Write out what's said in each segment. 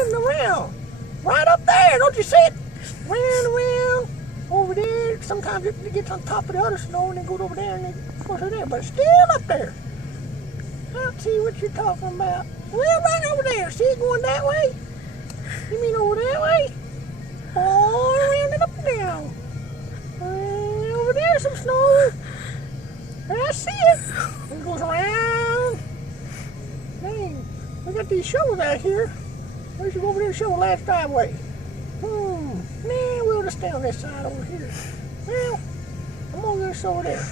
spinning around. Right up there, don't you see it? Round and round. Over there. Sometimes it gets on top of the other snow and then goes over there and it goes over there. But it's still up there. I don't see what you're talking about. Well, right over there. See it going that way? You mean over that way? All around and up and down. Over there's some snow. I see it. It goes around. Dang, we got these shovels out here. We should go over there and shovel last driveway. Nah, we'll just stay on this side over here. Well, I'm gonna go over there.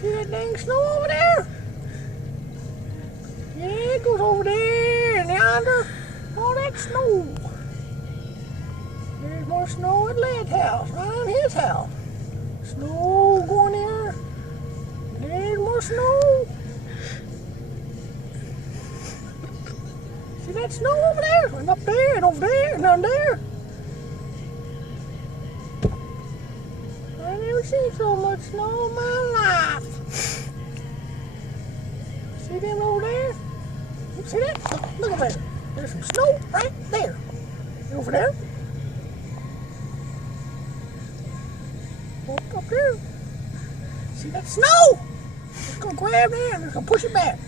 See that dang snow over there? Yeah, it goes over there and yonder. All that snow. There's more snow at Led's house, right on his house. Snow going there. There's more snow. See that snow over there? And up there, and over there, and down there. I never seen so much snow in my life. See them over there? You see that? Look over there. There's some snow right there. Over there. Walk up there. See that snow? Just gonna grab there and just gonna push it back.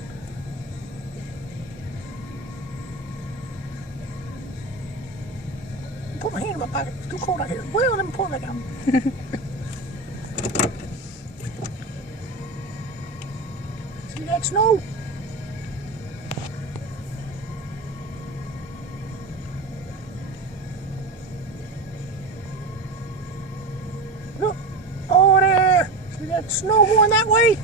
Put my hand in my pocket. It's too cold out here. Well, let me pull it back out. See that snow? Look, over there. See that snow going that way?